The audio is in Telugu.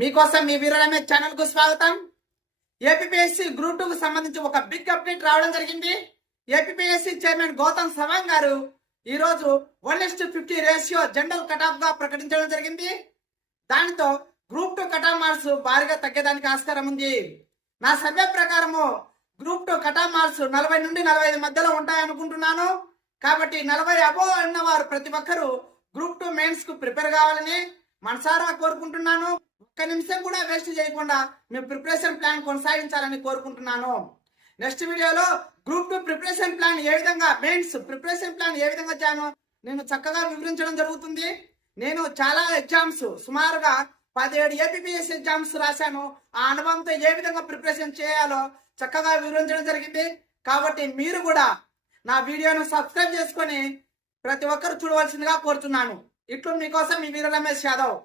మీకోసం మీ వీర రమేష్ ఛానల్ కు స్వాగతం. ఏపీఎస్సీ గ్రూప్ 2 కు సంబంధించి ఒక బిగ్ అప్డేట్ రావడం జరిగింది. ఏపీఎస్సీ చైర్మన్ గౌతమ్ సవాంగ్ గారు ఈ రోజు 1:50 రేషియో జనరల్ కటాఫ్ గా ప్రకటించడం జరిగింది. దానితో గ్రూప్ 2 కటాఫ్ మార్క్స్ భారీగా తగ్గడానికి ఆస్కారం ఉంది. నా సర్వే ప్రకారము గ్రూప్ 2 కటాఫ్ మార్క్స్ 40 నుండి 45 మధ్యలో ఉంటాయనుకుంటున్నాను. కాబట్టి 40 అబోవ్ ఉన్న వారు ప్రతి ఒక్కరూ గ్రూప్ 2 మెయిన్స్ కు ప్రిపేర్ కావాలని మనసారా కోరుకుంటున్నాను. ఒక్క నిమిషం కూడా వేస్ట్ చేయకుండా మీ ప్రిపరేషన్ ప్లాన్ కొనసాగించాలని కోరుకుంటున్నాను. నెక్స్ట్ వీడియోలో గ్రూప్ 2 ప్రిపరేషన్ ప్లాన్ ఏ విధంగా, మెయిన్స్ ప్రిపరేషన్ ప్లాన్ ఏ విధంగా చేయాలో నేను చక్కగా వివరించడం జరుగుతుంది. నేను చాలా ఎగ్జామ్స్, సుమారుగా 17 ఏపీఎస్సీ ఎగ్జామ్స్ రాశాను. ఆ అనుభవంతో ఏ విధంగా ప్రిపరేషన్ చేయాలో చక్కగా వివరించడం జరిగింది. కాబట్టి మీరు కూడా నా వీడియోను సబ్స్క్రైబ్ చేసుకొని ప్రతి ఒక్కరు చూడవలసిందిగా కోరుతున్నాను. ఇట్లు మీకోసం మీ వీర రమేష్ యాదవ్.